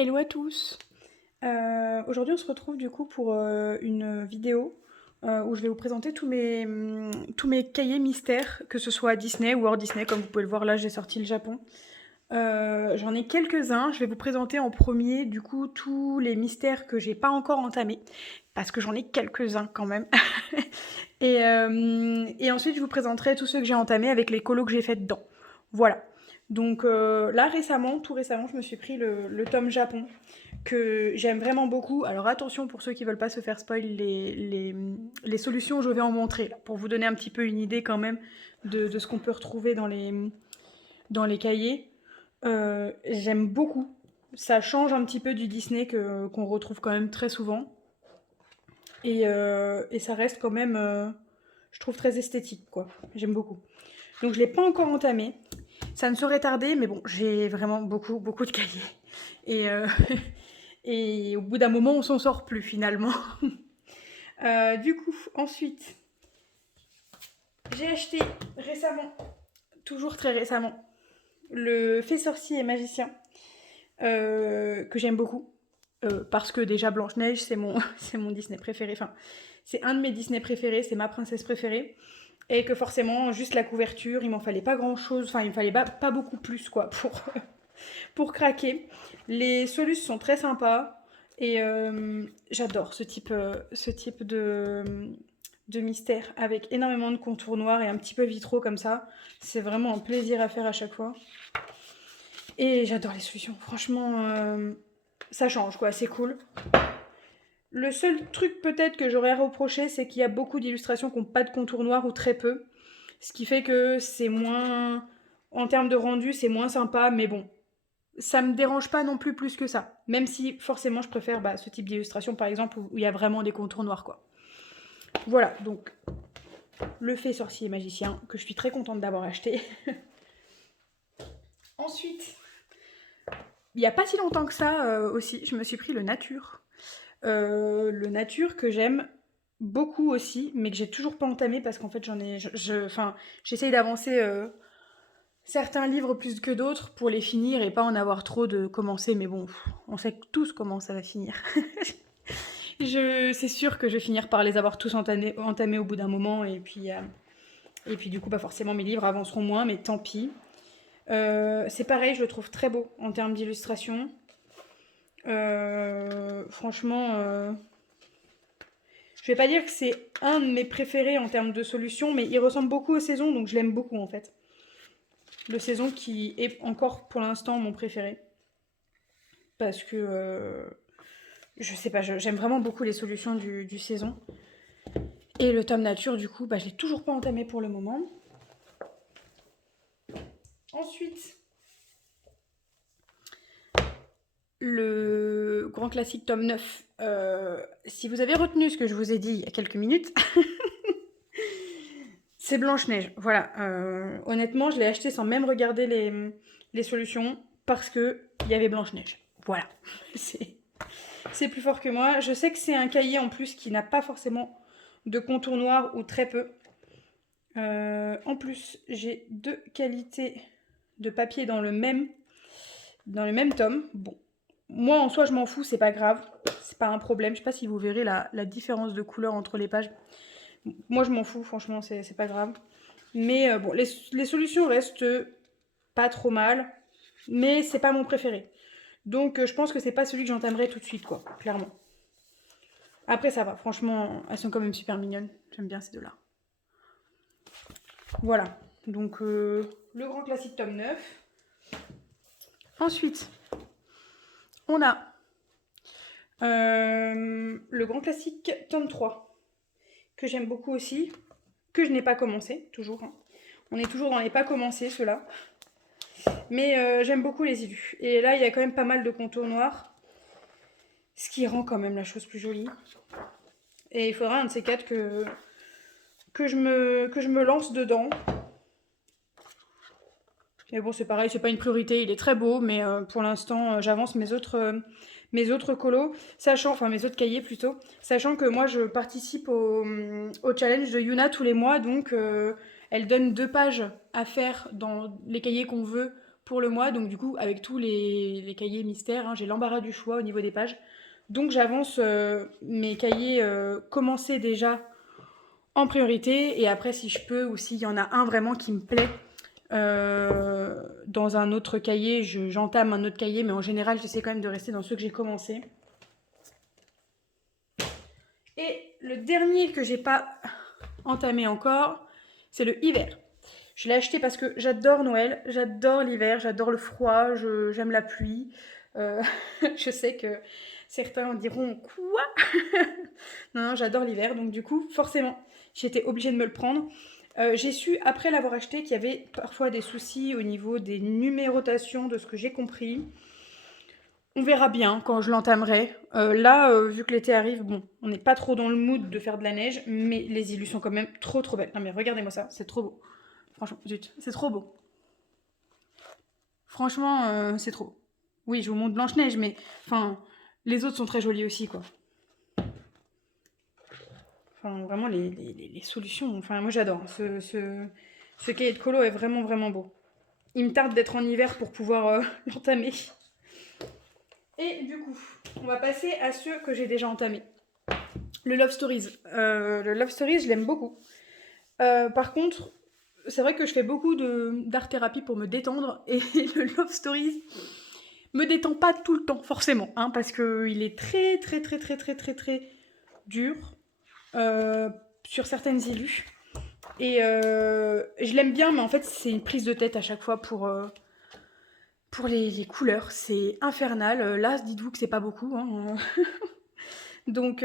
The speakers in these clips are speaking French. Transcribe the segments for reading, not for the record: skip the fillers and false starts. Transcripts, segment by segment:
Hello à tous. Aujourd'hui, on se retrouve du coup pour une vidéo où je vais vous présenter tous mes cahiers mystères, que ce soit Disney ou hors Disney. Comme vous pouvez le voir là, j'ai sorti le Japon. J'en ai quelques-uns. Je vais vous présenter en premier du coup tous les mystères que j'ai pas encore entamés, parce que j'en ai quelques-uns quand même. Et ensuite, je vous présenterai tous ceux que j'ai entamés avec les colos que j'ai fait dedans. Voilà. Donc là, tout récemment, je me suis pris le tome Japon que j'aime vraiment beaucoup. Alors attention pour ceux qui veulent pas se faire spoil les solutions, je vais en montrer là, pour vous donner un petit peu une idée quand même de ce qu'on peut retrouver dans les cahiers. J'aime beaucoup. Ça change un petit peu du Disney qu'on retrouve quand même très souvent. Et ça reste quand même, je trouve, très esthétique, quoi. J'aime beaucoup. Donc je ne l'ai pas encore entamé. Ça ne saurait tarder, mais bon, j'ai vraiment beaucoup, beaucoup de cahiers. Et, et au bout d'un moment, on s'en sort plus finalement. Du coup, ensuite, j'ai acheté récemment, toujours très récemment, le Fée sorcier et magicien, que j'aime beaucoup. Parce que déjà Blanche-Neige, c'est mon Disney préféré. Enfin, c'est un de mes Disney préférés, c'est ma princesse préférée. Et que forcément, juste la couverture, il m'en fallait pas grand-chose. Enfin, il me fallait pas beaucoup plus, quoi, pour craquer. Les solutions sont très sympas. Et j'adore ce type de mystère avec énormément de contours noirs et un petit peu vitraux comme ça. C'est vraiment un plaisir à faire à chaque fois. Et j'adore les solutions. Franchement, ça change quoi, c'est cool. Le seul truc peut-être que j'aurais à reprocher, c'est qu'il y a beaucoup d'illustrations qui n'ont pas de contour noir ou très peu. Ce qui fait que c'est moins... En termes de rendu, c'est moins sympa, mais bon, ça me dérange pas non plus que ça. Même si forcément je préfère ce type d'illustration par exemple où il y a vraiment des contours noirs quoi. Voilà, donc le Fée sorcier et magicien que je suis très contente d'avoir acheté. Ensuite, il n'y a pas si longtemps que ça aussi, je me suis pris le Nature. Le Nature que j'aime beaucoup aussi, mais que j'ai toujours pas entamé parce qu'en fait j'essaye d'avancer certains livres plus que d'autres pour les finir et pas en avoir trop de commencer, mais bon, on sait tous comment ça va finir. C'est sûr que je vais finir par les avoir tous entamés au bout d'un moment, et puis du coup, pas forcément mes livres avanceront moins, mais tant pis. C'est pareil, je le trouve très beau en termes d'illustration. Franchement, je vais pas dire que c'est un de mes préférés en termes de solutions, mais il ressemble beaucoup aux saisons, donc je l'aime beaucoup en fait. Le saison qui est encore pour l'instant mon préféré. Parce que je sais pas, j'aime vraiment beaucoup les solutions du saison. Et le tome nature, du coup, je l'ai toujours pas entamé pour le moment. Ensuite, le grand classique tome 9. Si vous avez retenu ce que je vous ai dit il y a quelques minutes, c'est Blanche-Neige. Voilà. Honnêtement, je l'ai acheté sans même regarder les solutions parce qu'il y avait Blanche-Neige. Voilà. C'est plus fort que moi. Je sais que c'est un cahier en plus qui n'a pas forcément de contour noir ou très peu. En plus, j'ai deux qualités de papier dans le même tome. Bon, moi en soi, je m'en fous, c'est pas grave, c'est pas un problème. Je sais pas si vous verrez la différence de couleur entre les pages. Moi, je m'en fous, franchement, c'est pas grave. Mais bon, les solutions restent pas trop mal, mais c'est pas mon préféré. Donc, je pense que c'est pas celui que j'entamerai tout de suite, quoi, clairement. Après, ça va, franchement, elles sont quand même super mignonnes. J'aime bien ces deux-là. Voilà, donc le grand classique tome 9. Ensuite, on a le grand classique tome 3, que j'aime beaucoup aussi, que je n'ai pas commencé, toujours. Hein. On est toujours dans les pas commencés, ceux-là. Mais j'aime beaucoup les illus. Et là, il y a quand même pas mal de contours noirs, ce qui rend quand même la chose plus jolie. Et il faudra un de ces quatre que je me lance dedans. Mais bon, c'est pareil, c'est pas une priorité, il est très beau, mais pour l'instant, j'avance mes autres colos, enfin mes autres cahiers plutôt, sachant que moi je participe au challenge de Yuna tous les mois, donc elle donne 2 pages à faire dans les cahiers qu'on veut pour le mois. Donc du coup, avec tous les cahiers mystères, hein, j'ai l'embarras du choix au niveau des pages. Donc j'avance mes cahiers commencés déjà en priorité. Et après, si je peux, ou s'il y en a un vraiment qui me plaît, dans un autre cahier, j'entame un autre cahier. Mais en général, j'essaie quand même de rester dans ceux que j'ai commencés. Et le dernier que j'ai pas entamé encore, c'est le hiver. Je l'ai acheté parce que j'adore Noël, j'adore l'hiver, j'adore le froid, j'aime la pluie. Je sais que certains diront quoi. Non, j'adore l'hiver, donc du coup, forcément, j'étais obligée de me le prendre. J'ai su, après l'avoir acheté, qu'il y avait parfois des soucis au niveau des numérotations, de ce que j'ai compris. On verra bien quand je l'entamerai. Là, vu que l'été arrive, bon, on n'est pas trop dans le mood de faire de la neige, mais les illus sont quand même trop trop belles. Non mais regardez-moi ça, c'est trop beau. Franchement, zut, c'est trop beau. Franchement, c'est trop beau. Oui, je vous montre Blanche-Neige, mais enfin, les autres sont très jolis aussi, quoi. Enfin, vraiment, les solutions. Enfin, moi j'adore. Ce cahier de colo est vraiment vraiment beau. Il me tarde d'être en hiver pour pouvoir l'entamer. Et du coup, on va passer à ceux que j'ai déjà entamés. Le Love Stories. Le Love Stories, je l'aime beaucoup. Par contre, c'est vrai que je fais beaucoup d'art-thérapie pour me détendre. Et le Love Stories me détend pas tout le temps, forcément. Hein, parce qu'il est très, très, très, très, très, très, très dur sur certaines illus. Et je l'aime bien, mais en fait, c'est une prise de tête à chaque fois pour les couleurs. C'est infernal. Là, dites-vous que c'est pas beaucoup. Hein. Donc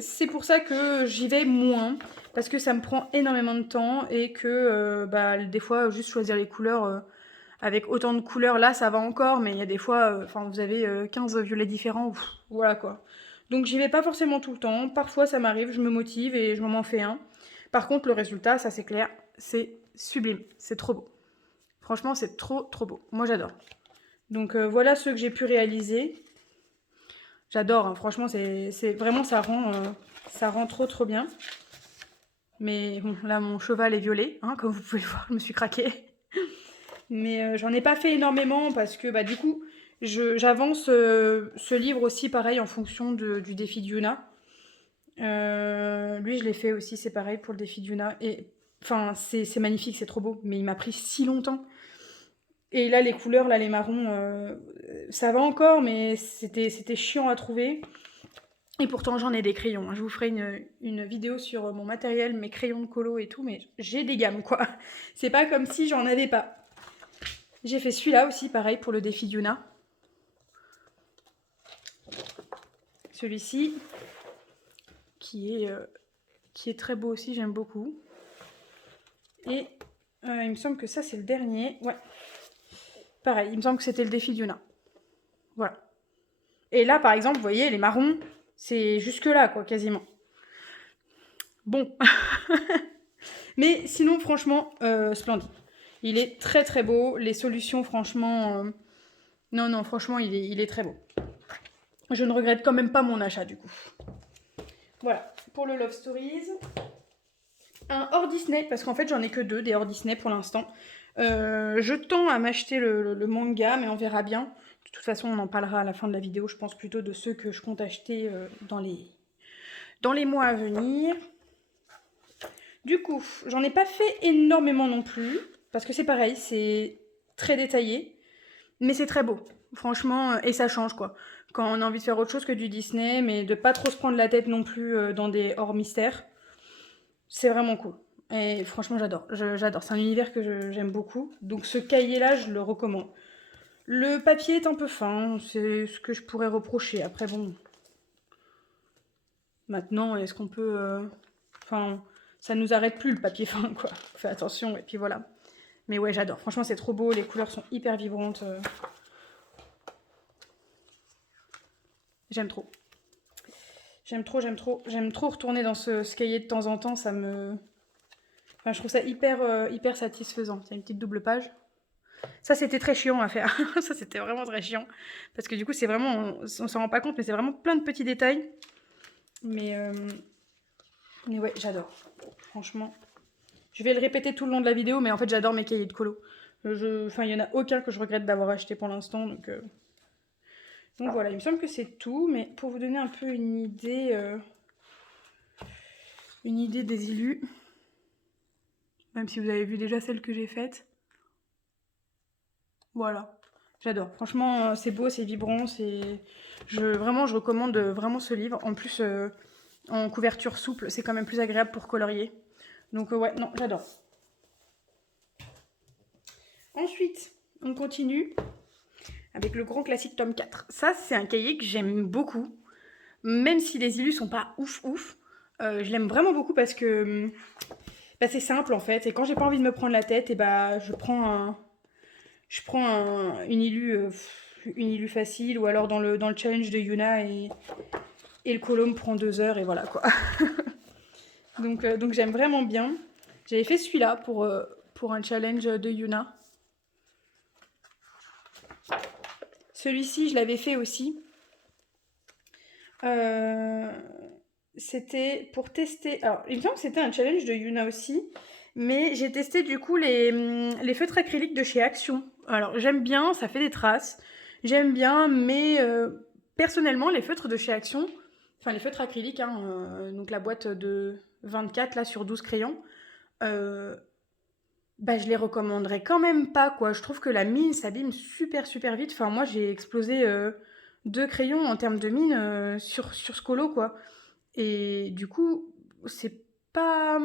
c'est pour ça que j'y vais moins, parce que ça me prend énormément de temps et que des fois juste choisir les couleurs avec autant de couleurs là ça va encore, mais il y a des fois vous avez 15 violets différents, voilà quoi. Donc j'y vais pas forcément tout le temps, parfois ça m'arrive, je me motive et je m'en fais un. Par contre le résultat, ça c'est clair, c'est sublime, c'est trop beau. Franchement c'est trop trop beau, moi j'adore. Donc voilà ceux que j'ai pu réaliser. J'adore, hein. Franchement, c'est vraiment, ça rend trop trop bien. Mais bon, là, mon cheval est violet, hein, comme vous pouvez le voir, je me suis craquée. Mais j'en ai pas fait énormément parce que, du coup, j'avance ce livre aussi, pareil, en fonction du défi de Yuna. Lui, je l'ai fait aussi, c'est pareil, pour le défi de Yuna. Et, enfin, c'est magnifique, c'est trop beau, mais il m'a pris si longtemps. Et là, les couleurs, là, les marrons, ça va encore, mais c'était chiant à trouver. Et pourtant, j'en ai des crayons. Je vous ferai une vidéo sur mon matériel, mes crayons de colo et tout, mais j'ai des gammes, quoi. C'est pas comme si j'en avais pas. J'ai fait celui-là aussi, pareil, pour le défi Yuna. Celui-ci, qui est très beau aussi, j'aime beaucoup. Et il me semble que ça, c'est le dernier. Ouais. Pareil, il me semble que c'était le défi Yuna. Voilà. Et là, par exemple, vous voyez, les marrons, c'est jusque-là, quoi, quasiment. Bon. Mais sinon, franchement, splendide. Il est très très beau. Les solutions, franchement... Non, franchement, il est très beau. Je ne regrette quand même pas mon achat, du coup. Voilà, pour le Love Stories. Un hors Disney, parce qu'en fait, j'en ai que 2, des hors Disney pour l'instant. Je tends à m'acheter le manga, mais on verra bien. De toute façon, on en parlera à la fin de la vidéo. Je pense plutôt de ceux que je compte acheter dans les mois à venir. Du coup, j'en ai pas fait énormément non plus, parce que c'est pareil, c'est très détaillé, mais c'est très beau, franchement, et ça change quoi. Quand on a envie de faire autre chose que du Disney, mais de pas trop se prendre la tête non plus dans des hors mystères, c'est vraiment cool. Et franchement, j'adore, c'est un univers que j'aime beaucoup, donc ce cahier-là, je le recommande. Le papier est un peu fin, c'est ce que je pourrais reprocher, après bon... Maintenant, est-ce qu'on peut... Enfin... Ça nous arrête plus le papier fin, quoi. On fait attention, et puis voilà. Mais ouais, j'adore. Franchement, c'est trop beau. Les couleurs sont hyper vibrantes. J'aime trop. J'aime trop retourner dans ce cahier de temps en temps. Ça me... Enfin, je trouve ça hyper satisfaisant. C'est une petite double page. Ça, c'était très chiant à faire. Ça, c'était vraiment très chiant. Parce que du coup, c'est vraiment... On s'en rend pas compte, mais c'est vraiment plein de petits détails. Mais ouais, j'adore. Franchement... Je vais le répéter tout le long de la vidéo, mais en fait, j'adore mes cahiers de colo. Enfin, il n'y en a aucun que je regrette d'avoir acheté pour l'instant. Donc voilà, il me semble que c'est tout. Mais pour vous donner un peu une idée des illus, même si vous avez vu déjà celle que j'ai faite. Voilà, j'adore. Franchement, c'est beau, c'est vibrant, vraiment, je recommande vraiment ce livre. En plus, en couverture souple, c'est quand même plus agréable pour colorier. Donc ouais, non, j'adore. Ensuite, on continue avec le grand classique tome 4. Ça, c'est un cahier que j'aime beaucoup. Même si les illus sont pas ouf, je l'aime vraiment beaucoup parce que bah, c'est simple en fait. Et quand j'ai pas envie de me prendre la tête, et bah, je prends une illu facile, ou alors dans le challenge de Yuna, et le colo me prend 2 heures et voilà quoi. donc j'aime vraiment bien. J'avais fait celui-là pour un challenge de Yuna. Celui-ci, je l'avais fait aussi. C'était pour tester... Alors, il me semble que c'était un challenge de Yuna aussi. Mais j'ai testé du coup les feutres acryliques de chez Action. Alors, j'aime bien, ça fait des traces. J'aime bien, mais personnellement, les feutres de chez Action... Enfin, les feutres acryliques, hein, donc la boîte de 24 là sur 12 crayons... bah, je les recommanderais quand même pas, quoi. Je trouve que la mine s'abîme super vite. Enfin, moi, j'ai explosé 2 crayons en termes de mine sur ce colo, quoi. Et du coup, pas...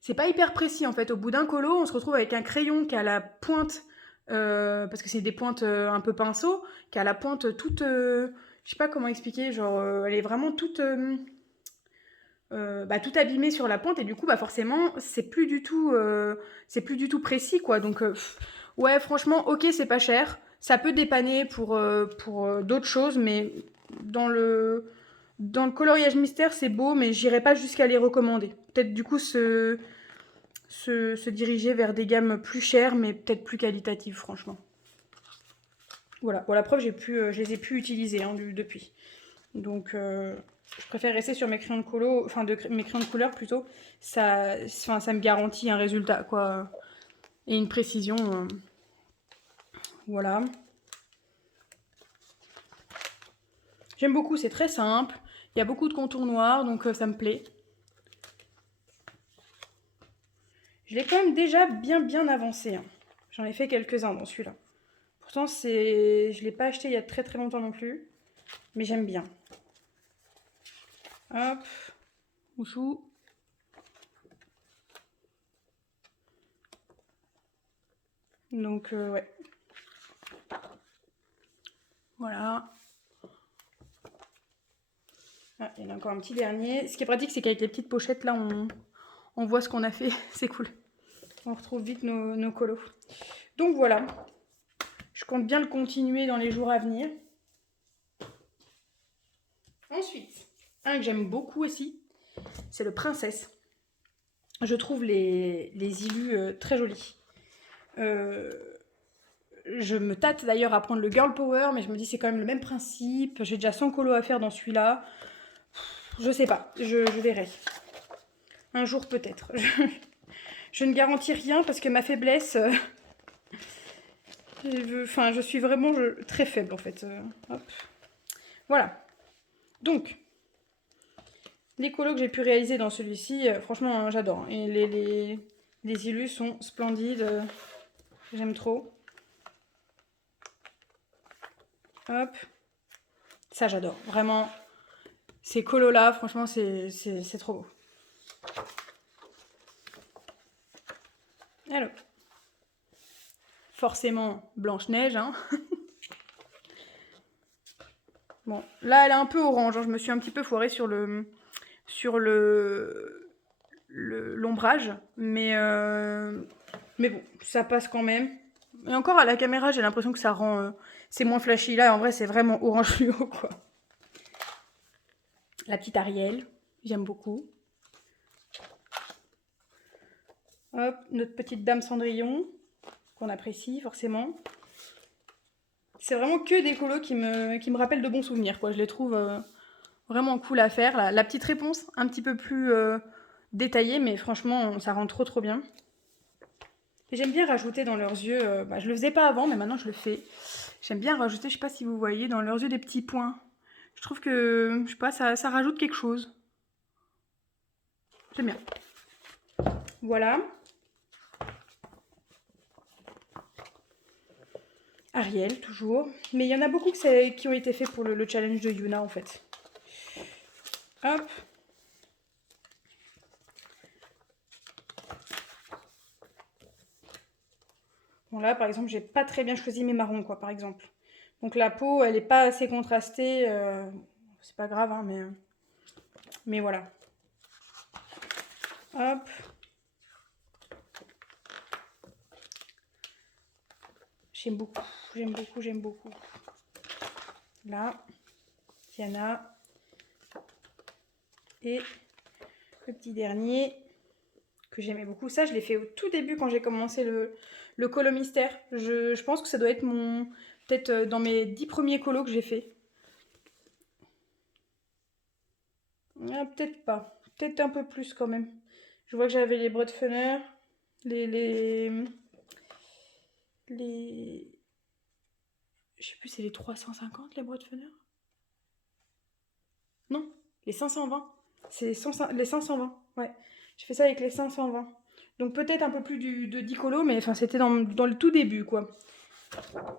c'est pas hyper précis, en fait. Au bout d'un colo, on se retrouve avec un crayon qui a la pointe, parce que c'est des pointes un peu pinceau, qui a la pointe toute... je sais pas comment expliquer, genre, elle est vraiment toute... bah, tout abîmé sur la pointe, et du coup bah forcément c'est plus du tout précis, quoi. Donc ouais, franchement, ok, c'est pas cher, ça peut dépanner pour d'autres choses, mais dans le coloriage mystère c'est beau, mais j'irai pas jusqu'à les recommander. Peut-être du coup se diriger vers des gammes plus chères mais peut-être plus qualitatives, franchement. Voilà, pour la preuve, je les ai pu utiliser depuis. Donc, je préfère rester sur mes crayons de colo, enfin mes crayons de couleur plutôt. Ça me garantit un résultat, quoi, et une précision. Voilà. J'aime beaucoup, c'est très simple. Il y a beaucoup de contours noirs, donc ça me plaît. Je l'ai quand même déjà bien avancé, hein. J'en ai fait quelques-uns dans celui-là. Pourtant, je ne l'ai pas acheté il y a très longtemps non plus, mais j'aime bien. Hop, mouchou. Donc, ouais. Voilà. Ah, il y en a encore un petit dernier. Ce qui est pratique, c'est qu'avec les petites pochettes, là, on voit ce qu'on a fait. C'est cool. On retrouve vite nos colos. Donc voilà. Je compte bien le continuer dans les jours à venir. Ensuite, un que j'aime beaucoup aussi, c'est le Princesse. Je trouve les illus très jolis. Je me tâte d'ailleurs à prendre le Girl Power, mais je me dis c'est quand même le même principe. J'ai déjà 100 colos à faire dans celui-là. Je sais pas, je verrai. Un jour peut-être. Je ne garantis rien parce que ma faiblesse... je suis vraiment très faible en fait. Hop. Voilà. Donc, les colos que j'ai pu réaliser dans celui-ci, franchement, j'adore. Et les illus sont splendides. J'aime trop. Hop. Ça, j'adore. Vraiment, ces colos-là, franchement, c'est trop beau. Alors, forcément, Blanche-Neige, hein. Bon, là, elle est un peu orange, hein. Je me suis un petit peu foirée sur l'ombrage, mais bon, ça passe quand même. Et encore à la caméra, j'ai l'impression que ça rend... c'est moins flashy. Là, en vrai, c'est vraiment orange fluo, quoi. La petite Ariel, j'aime beaucoup. Hop, notre petite Dame Cendrillon, qu'on apprécie forcément. C'est vraiment que des colos qui me rappellent de bons souvenirs, quoi. Je les trouve vraiment cool à faire. La petite réponse, un petit peu plus détaillée, mais franchement, ça rend trop bien. Et j'aime bien rajouter dans leurs yeux, je le faisais pas avant, mais maintenant je le fais. J'aime bien rajouter, je sais pas si vous voyez, dans leurs yeux des petits points. Je trouve que, je sais pas, ça rajoute quelque chose. J'aime bien. Voilà. Ariel, toujours. Mais il y en a beaucoup qui ont été faits pour le challenge de Yuna, en fait. Hop. Bon, là, par exemple, j'ai pas très bien choisi mes marrons, quoi, par exemple. Donc la peau, elle est pas assez contrastée. C'est pas grave, hein, mais voilà. Hop. J'aime beaucoup, j'aime beaucoup, j'aime beaucoup. Là, Tiana. Et le petit dernier que j'aimais beaucoup. Ça, je l'ai fait au tout début quand j'ai commencé le colo mystère. Je pense que ça doit être peut-être dans mes 10 premiers colos que j'ai fait. Ah, peut-être pas. Peut-être un peu plus quand même. Je vois que j'avais les Broadfunner, les... Je sais plus, c'est les 350 les Broadfunner? Non, les 520. C'est les 520, ouais. J'ai fait ça avec les 520. Donc peut-être un peu plus de 10 colos, mais enfin c'était dans le tout début, quoi.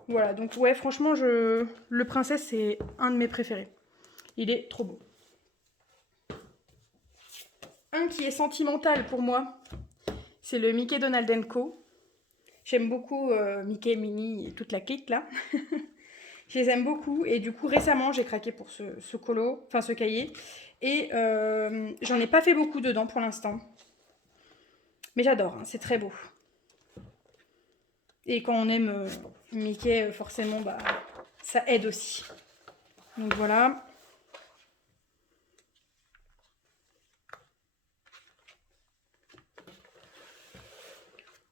Voilà, donc ouais, franchement, le Princesse, c'est un de mes préférés. Il est trop beau. Un qui est sentimental pour moi, c'est le Mickey Donald & Co. J'aime beaucoup Mickey, Minnie et toute la clique, là. Je les aime beaucoup et du coup récemment j'ai craqué pour ce colo, enfin ce cahier et j'en ai pas fait beaucoup dedans pour l'instant. Mais j'adore, hein, c'est très beau. Et quand on aime Mickey, forcément, ça aide aussi. Donc voilà.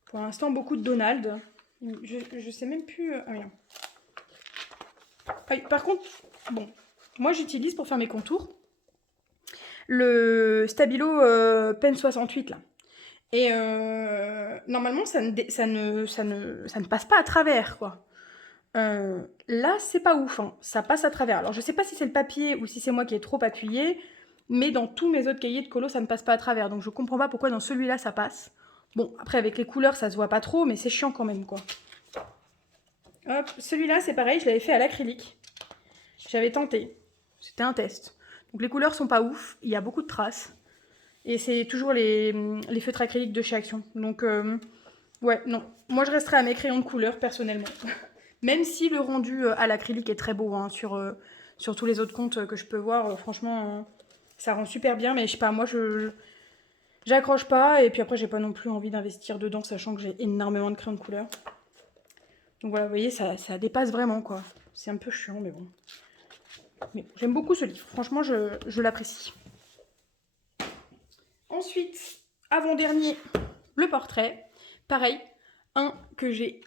Pour l'instant, beaucoup de Donald. Je sais même plus... Ah, rien. Ah, par contre, bon, moi j'utilise pour faire mes contours le Stabilo Pen 68 là. Et normalement, ça ne passe pas à travers, quoi. Là, c'est pas ouf, hein. Ça passe à travers. Alors, je sais pas si c'est le papier ou si c'est moi qui ai trop appuyé, mais dans tous mes autres cahiers de colo, ça ne passe pas à travers. Donc, je comprends pas pourquoi dans celui-là, ça passe. Bon, après, avec les couleurs, ça se voit pas trop, mais c'est chiant quand même, quoi. Hop, celui-là, c'est pareil, je l'avais fait à l'acrylique. J'avais tenté. C'était un test. Donc, les couleurs sont pas ouf, il y a beaucoup de traces. Et c'est toujours les feutres acryliques de chez Action. Donc, ouais, non. Moi, je resterai à mes crayons de couleur, personnellement. Même si le rendu à l'acrylique est très beau, hein, sur tous les autres comptes que je peux voir, franchement, ça rend super bien. Mais je sais pas, moi, j'accroche pas. Et puis après, j'ai pas non plus envie d'investir dedans, sachant que j'ai énormément de crayons de couleur. Donc voilà, vous voyez, ça dépasse vraiment, quoi. C'est un peu chiant, mais bon. Mais bon, j'aime beaucoup ce livre. Franchement, je l'apprécie. Ensuite, avant-dernier, le portrait. Pareil, un que j'ai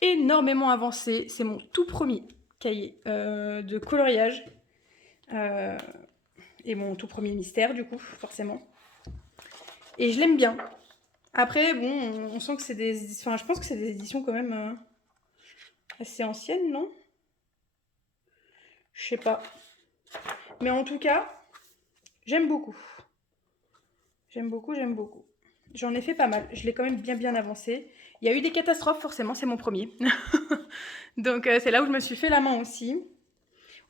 énormément avancé. C'est mon tout premier cahier de coloriage. Et mon tout premier mystère, du coup, forcément. Et je l'aime bien. Après, bon, on sent que c'est des... Enfin, je pense que c'est des éditions quand même assez anciennes, non? Je sais pas. Mais en tout cas, j'aime beaucoup. J'aime beaucoup, j'aime beaucoup. J'en ai fait pas mal. Je l'ai quand même bien avancé. Il y a eu des catastrophes, forcément, c'est mon premier. Donc c'est là où je me suis fait la main aussi.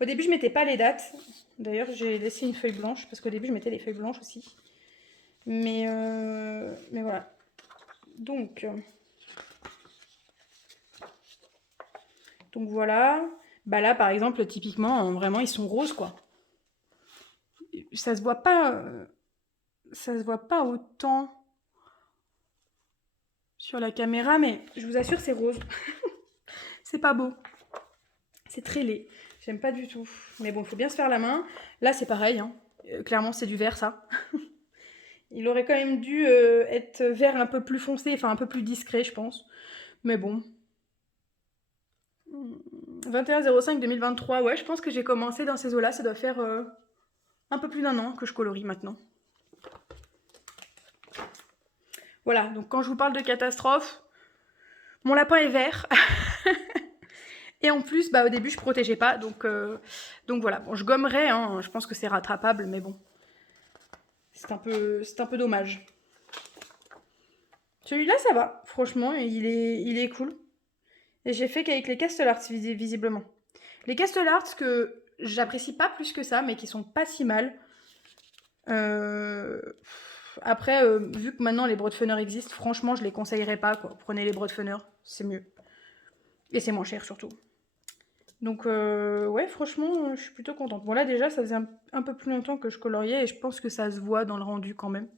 Au début, je mettais pas les dates. D'ailleurs, j'ai laissé une feuille blanche, parce qu'au début, je mettais les feuilles blanches aussi. Mais voilà. Donc voilà. Bah là, par exemple, typiquement, vraiment, ils sont roses, quoi. Ça se voit pas autant sur la caméra, mais je vous assure, c'est rose. C'est pas beau. C'est très laid. J'aime pas du tout. Mais bon, il faut bien se faire la main. Là, c'est pareil. Hein. Clairement, c'est du vert, ça. Il aurait quand même dû être vert un peu plus foncé, enfin un peu plus discret, je pense. Mais bon. 21-05-2023, ouais, je pense que j'ai commencé dans ces eaux-là. Ça doit faire un peu plus d'un an que je colorie maintenant. Voilà, donc quand je vous parle de catastrophe, Mon lapin est vert. Et en plus, bah, au début, je protégeais pas. Donc voilà. Bon, je gommerai. Hein, je pense que c'est rattrapable. Mais bon. C'est un peu dommage. Celui-là, ça va. Franchement, il est cool. Et j'ai fait qu'avec les Castelarts, visiblement. Les Castelarts que j'apprécie pas plus que ça, mais qui sont pas si mal. Après, vu que maintenant les Broadfunner existent, franchement, je les conseillerais pas, quoi. Prenez les Broadfunner, c'est mieux. Et c'est moins cher, surtout. Donc, ouais, franchement, je suis plutôt contente. Bon, là, déjà, ça faisait un peu plus longtemps que je coloriais et je pense que ça se voit dans le rendu quand même.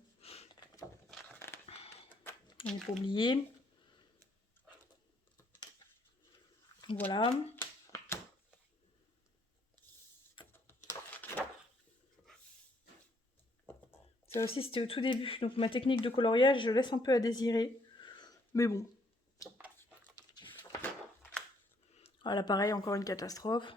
Il faut pas oublier. Voilà. Ça aussi, c'était au tout début. Donc, ma technique de coloriage, je laisse un peu à désirer. Mais bon. Voilà, pareil, encore une catastrophe.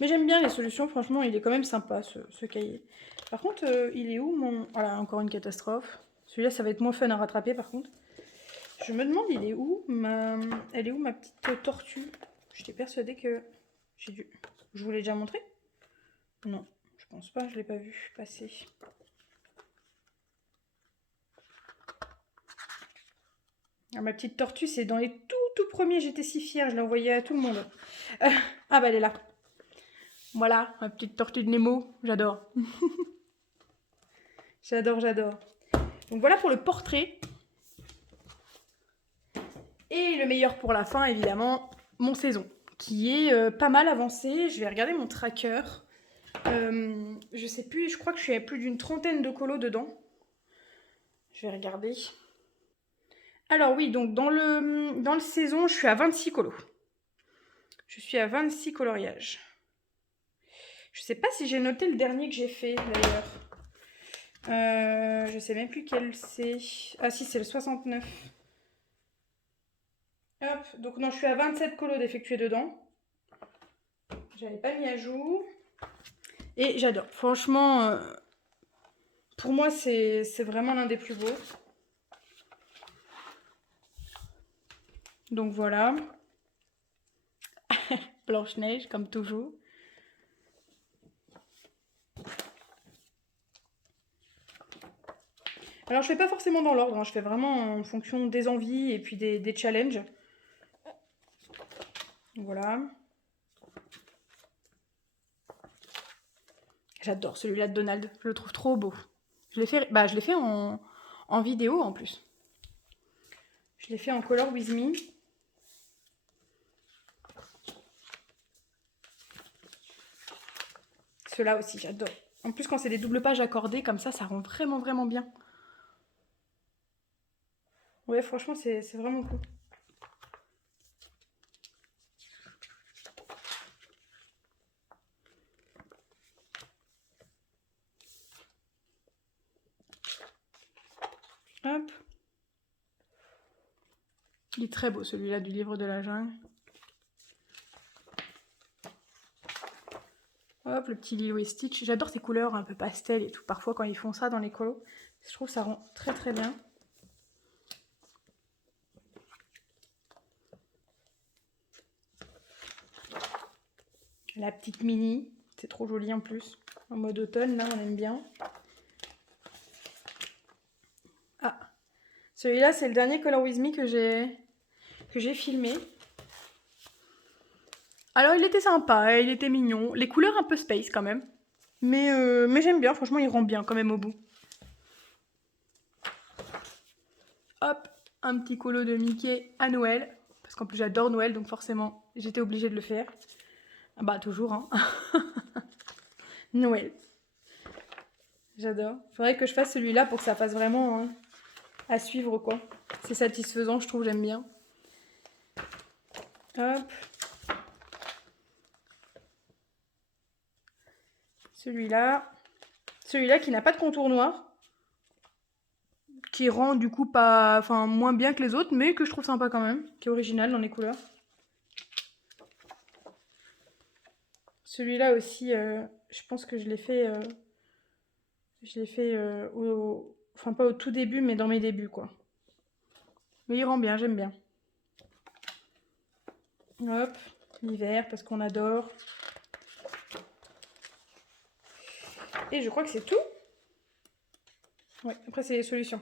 Mais j'aime bien les solutions, franchement, il est quand même sympa ce cahier. Par contre, il est où mon... Voilà, encore une catastrophe. Celui-là, ça va être moins fun à rattraper par contre. Je me demande, il est où Elle est où ma petite tortue? J'étais persuadée que j'ai dû... Je vous l'ai déjà montré? Non, je pense pas, je l'ai pas vu passer. Ah, ma petite tortue, c'est dans les tout premiers, j'étais si fière, je l'ai envoyée à tout le monde. Ah bah elle est là. Voilà, ma petite tortue de Nemo, j'adore. J'adore. Donc voilà pour le portrait. Et le meilleur pour la fin, évidemment, mon saison, qui est pas mal avancé. Je vais regarder mon tracker. Je sais plus, je crois que je suis à plus d'une trentaine de colos dedans. Je vais regarder. Alors oui, donc dans le saison, je suis à 26 colos. Je suis à 26 coloriages. Je sais pas si j'ai noté le dernier que j'ai fait d'ailleurs. Je sais même plus quel c'est. Ah si, c'est le 69. Hop, donc non, je suis à 27 colos d'effectuer dedans. J'avais pas mis à jour. Et j'adore. Franchement, pour moi, c'est vraiment l'un des plus beaux. Donc voilà. Blanche-Neige, comme toujours. Alors, je fais pas forcément dans l'ordre. Hein. Je fais vraiment en fonction des envies et puis des challenges. Voilà. J'adore celui-là de Donald. Je le trouve trop beau. Je l'ai fait en vidéo en plus. Je l'ai fait en Color With Me. Ceux-là aussi, j'adore. En plus, quand c'est des doubles pages accordées, comme ça rend vraiment bien. Ouais, franchement, c'est vraiment cool. Hop. Il est très beau celui-là du livre de la jungle. Hop, le petit Lilo et Stitch. J'adore ces couleurs un peu pastel et tout. Parfois, quand ils font ça dans les colos, je trouve que ça rend très bien. La petite mini. C'est trop joli en plus. En mode automne, là, on aime bien. Ah, celui-là, c'est le dernier Color With Me que j'ai filmé. Alors, il était sympa, il était mignon. Les couleurs un peu space quand même. Mais j'aime bien, franchement, il rend bien quand même au bout. Hop, un petit colo de Mickey à Noël. Parce qu'en plus, j'adore Noël, donc forcément, j'étais obligée de le faire. Ah bah, toujours, hein. Noël. J'adore. Faudrait que je fasse celui-là pour que ça fasse vraiment hein, à suivre, quoi. C'est satisfaisant, je trouve, j'aime bien. Hop. Celui-là. Celui-là qui n'a pas de contour noir. Qui rend du coup pas, enfin, moins bien que les autres, mais que je trouve sympa quand même. Qui est original dans les couleurs. Celui-là aussi, je pense que je l'ai fait, enfin pas au tout début, mais dans mes débuts, quoi. Mais il rend bien, j'aime bien. Hop, l'hiver, parce qu'on adore. Et je crois que c'est tout. Ouais, après c'est les solutions.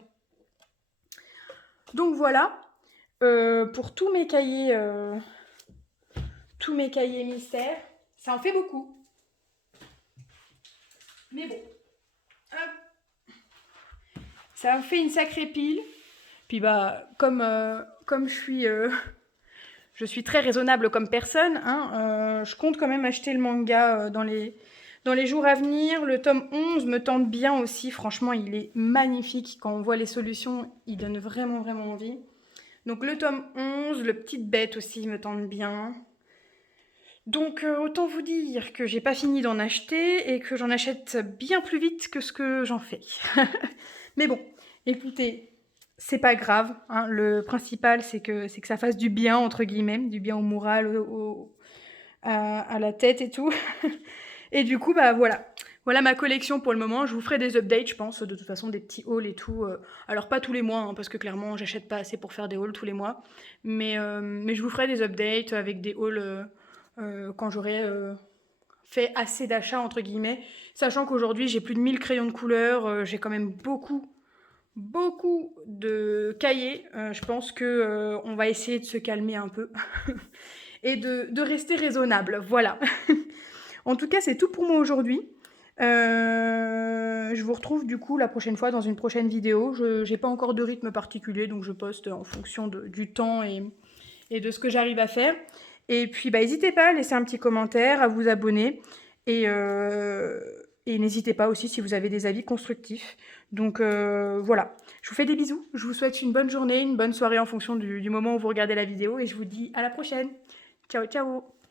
Donc voilà, pour tous mes cahiers mystères. Ça en fait beaucoup. Mais bon, hop. Ça en fait une sacrée pile. Puis bah, comme je suis très raisonnable comme personne, hein, je compte quand même acheter le manga dans les jours à venir. Le tome 11 me tente bien aussi. Franchement, il est magnifique. Quand on voit les solutions, il donne vraiment, vraiment envie. Donc le tome 11, le Petite Bête aussi me tente bien. Donc autant vous dire que j'ai pas fini d'en acheter et que j'en achète bien plus vite que ce que j'en fais. Mais bon, écoutez, c'est pas grave, hein. Le principal c'est que ça fasse du bien entre guillemets, du bien au moral, à la tête et tout. Et du coup bah voilà. Voilà ma collection pour le moment. Je vous ferai des updates, je pense, de toute façon des petits hauls et tout. Alors pas tous les mois, hein, parce que clairement j'achète pas assez pour faire des hauls tous les mois. Mais je vous ferai des updates avec des hauls quand j'aurai fait assez d'achats entre guillemets. Sachant qu'aujourd'hui j'ai plus de 1000 crayons de couleur, j'ai quand même beaucoup de cahiers. Je pense que on va essayer de se calmer un peu et de rester raisonnable. Voilà. En tout cas, c'est tout pour moi aujourd'hui. Je vous retrouve du coup la prochaine fois dans une prochaine vidéo. Je n'ai pas encore de rythme particulier, donc je poste en fonction du temps et de ce que j'arrive à faire. Et puis, bah, n'hésitez pas à laisser un petit commentaire, à vous abonner. Et n'hésitez pas aussi si vous avez des avis constructifs. Donc voilà, je vous fais des bisous. Je vous souhaite une bonne journée, une bonne soirée en fonction du moment où vous regardez la vidéo. Et je vous dis à la prochaine. Ciao, ciao!